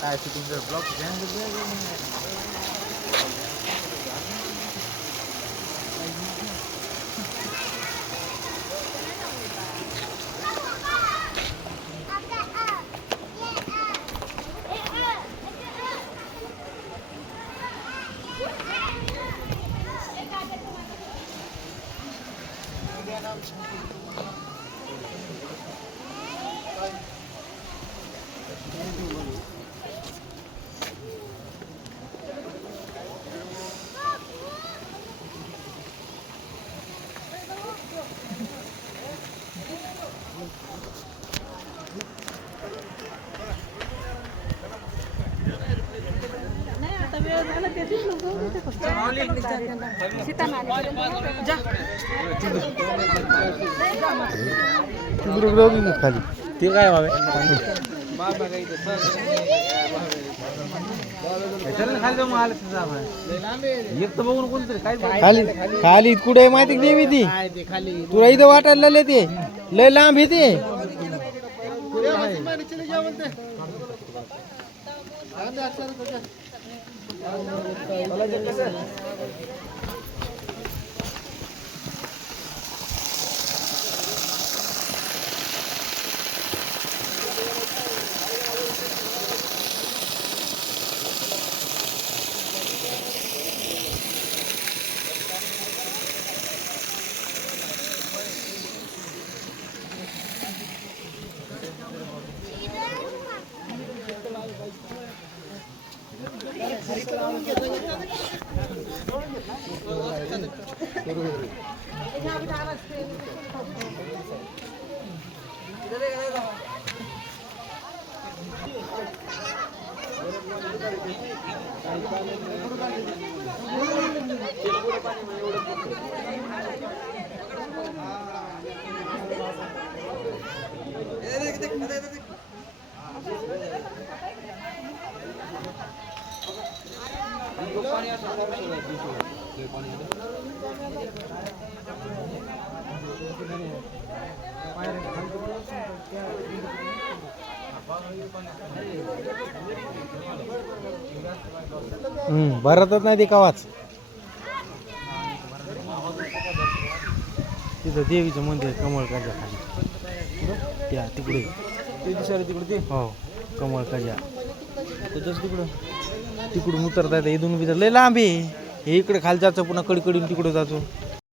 काय तुमचं ब्लॉक खाली ते काय बघून कोणतरी खाली खाली कुठे माहिती नेहमी ती तुला इथं वाटायला लागले ते लय लांब येते भरतच नाही ते कवाच तिथं देवीचं मंदिर कमळ काजा खाली त्या तिकडे ते दिसायला तिकडे ते हो कमळ काजा त्याच्याच तिकडून उतरता येतं इथून लय लांब आहे हे इकडे खाली जायचं पुन्हा कडकडून तिकडे जातो